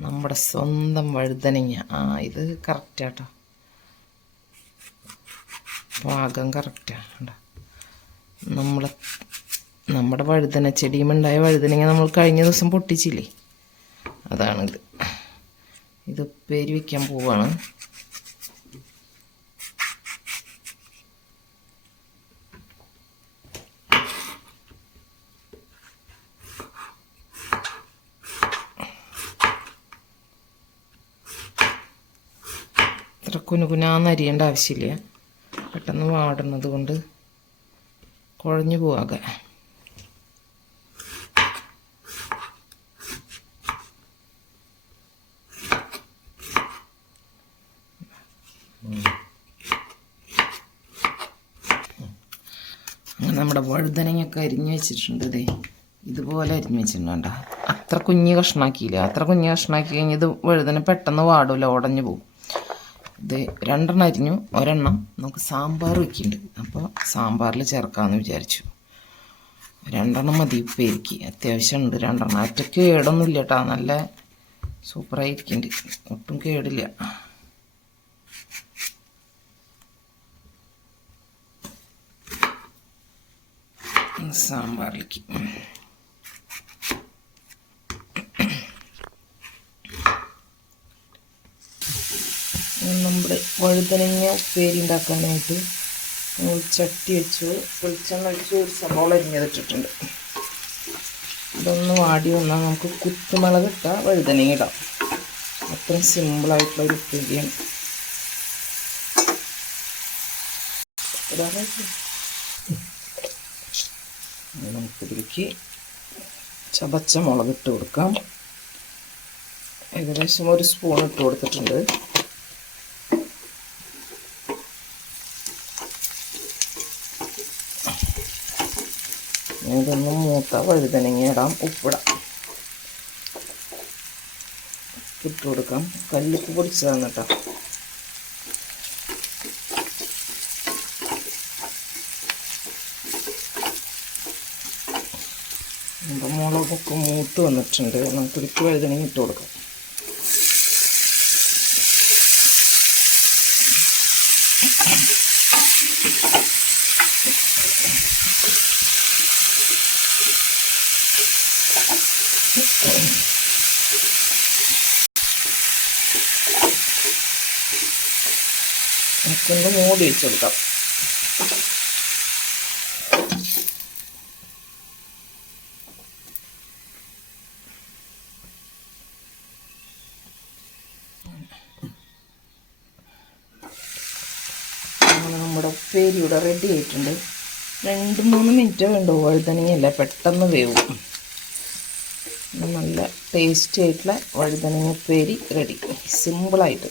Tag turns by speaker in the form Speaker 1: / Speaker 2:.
Speaker 1: നമ്മുടെ സ്വന്തം വഴുതനങ്ങ. ആ ഇത് കറക്റ്റാട്ടോ പാകം കറക്റ്റാണ് നമ്മളെ നമ്മുടെ വഴുതന ചെടിയുമുണ്ടായ വഴുതനങ്ങ നമ്മൾ കഴിഞ്ഞ ദിവസം പൊട്ടിച്ചില്ലേ? അതാണിത്. ഇത് ഉപ്പേരി വയ്ക്കാൻ പോവാണ്. ഇത്ര കുനുകുനാന്ന് അരിയേണ്ട ആവശ്യമില്ല. പെട്ടെന്ന് വാടുന്നത് കൊണ്ട് കുഴഞ്ഞു പോവാകെ നമ്മുടെ വഴുതനങ്ങയൊക്കെ അരിഞ്ഞു വെച്ചിട്ടുണ്ട് ഇതേ ഇതുപോലെ അരിഞ്ഞു വെച്ചിട്ടുണ്ട് അത്ര കുഞ്ഞ് കഷ്ണാക്കിയില്ല. അത്ര കുഞ്ഞ് കഷ്ണാക്കി കഴിഞ്ഞാൽ ഇത് വഴുതന പെട്ടെന്ന് വാടില്ല ഉടഞ്ഞു പോകും ഇത് രണ്ടെണ്ണം അരിഞ്ഞു ഒരെണ്ണം നമുക്ക് സാമ്പാർ വയ്ക്കുന്നുണ്ട് അപ്പോൾ സാമ്പാറിൽ ചേർക്കാമെന്ന് വിചാരിച്ചു. രണ്ടെണ്ണം മതി ഉപ്പേരിക്ക് അത്യാവശ്യം ഉണ്ട് രണ്ടെണ്ണം. ഒറ്റയ്ക്ക് കേടൊന്നുമില്ല കേട്ടോ നല്ല സൂപ്പറായിരിക്കുന്നുണ്ട് ഒട്ടും കേടില്ല. സാമ്പാറിലേക്ക്. നമ്മുടെ വഴുതനങ്ങ ഉപ്പേരി ഉണ്ടാക്കാനായിട്ട് ചട്ടി വെച്ചു. വെളിച്ചെണ്ണ ഒഴിച്ച് ഒരു സവാള വെച്ചിട്ടുണ്ട് ഇതൊന്ന് വാടി വന്നാൽ നമുക്ക് കുത്തുമുളക് ഇട്ടാൽ വഴുതനങ്ങ ഇടാം. അത്രയും സിമ്പിളായിട്ടുള്ള ഒരു ഉപ്പേരിയാണ്. നമുക്കിതിലേക്ക് ചതച്ച മുളക് ഇട്ട് കൊടുക്കാം. ഏകദേശം ഒരു സ്പൂൺ ഇട്ട് കൊടുത്തിട്ടുണ്ട്. ഇതൊന്ന് മൂത്ത വഴുതനങ്ങ ഇടാം ഉപ്പിടാം. ഇട്ട് കൊടുക്കാം. കല്ലുപ്പ് പൊടിച്ചതാണ് കേട്ടോ. മുളകൊക്കെ മൂത്ത് വന്നിട്ടുണ്ട്. നമുക്ക് നമുക്കൊരിക്കൽ വഴുതനങ്ങ ഇട്ട് കൊടുക്കാം. നമുക്കൊന്ന് മൂടി വെച്ച് കൊടുക്കാം നമ്മുടെ ഉപ്പേരി ഇവിടെ റെഡി ആയിട്ടുണ്ട്. രണ്ട് മൂന്ന് മിനിറ്റ് വേണ്ടോ. വഴുതനങ്ങയല്ല പെട്ടെന്ന് വേവും. നല്ല ടേസ്റ്റി ആയിട്ടുള്ള വഴുതനങ്ങ ഉപ്പേരി റെഡി സിമ്പിളായിട്ട്